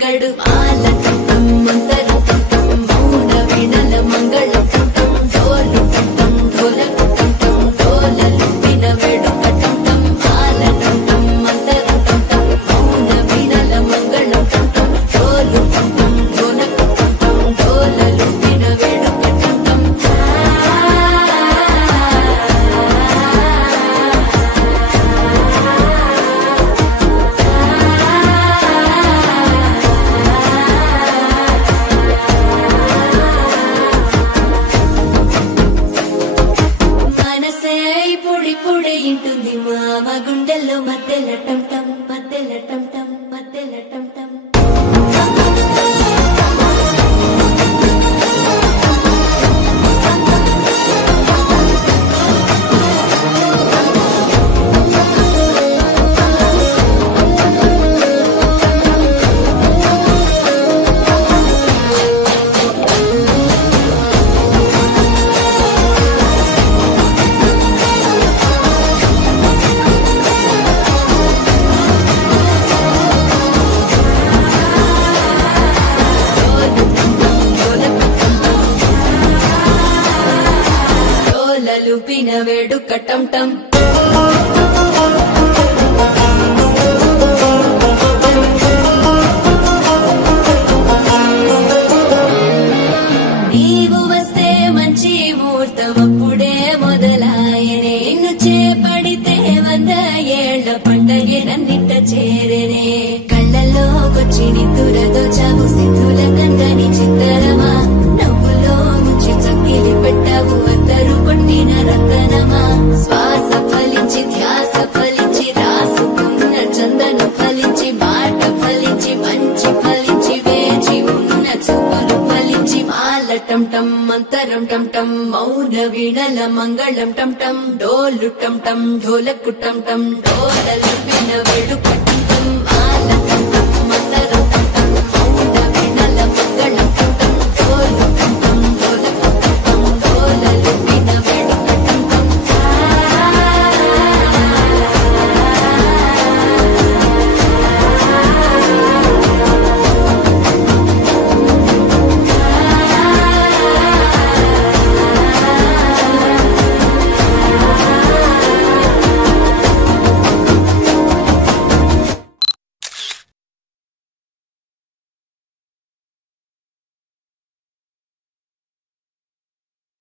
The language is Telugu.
తగ్గడు మాల తంతం మంతర తంతం మౌన వీణల మంగళ తంతం డోలు తంతం ఢోలకు తంతం డోలలు విన వేడుక తంతం మాల తంతం మంతర తంతం మౌన వీణల మంగళ తంతం డోలు తంతం ఢోలకు తంతం డోలలు విన వేడుక తంతం పొడి ఇంటుంది మామ గుండెల్లో మధ్యల టంటం మధ్యల టంటం మధ్యల టంటం లూపిన వేడుక టంటం నీవు వస్తే మంచి ముహూర్తం అప్పుడే మొదలాయనే నిన్ను చేపడితే 100 ఏళ్ల పండగే నన్నిట్ట చేరనే కళ్ళల్లోకొచ్చి నిద్దురతో చావు సిద్ధుల కందని చిత్తరమా నవ్వులో ముంచి చక్కిలి పెట్టావు అద్దరు కొట్టిన రతనమా శ్వాస ఫలించి ధ్యాస ఫలించి రాసుకున్న చందను ఫలించి మాట ఫలించి మంచి ఫలించి వేచి ఉన్న చూపులు ఫలించి మాల టంటం మంతరం టంటం మౌన వీణల మంగళం టంటం డోలు టంటం ఢోలకు టంటం డోలలు విన వేడుక టంటం మాల టంటం మంతరం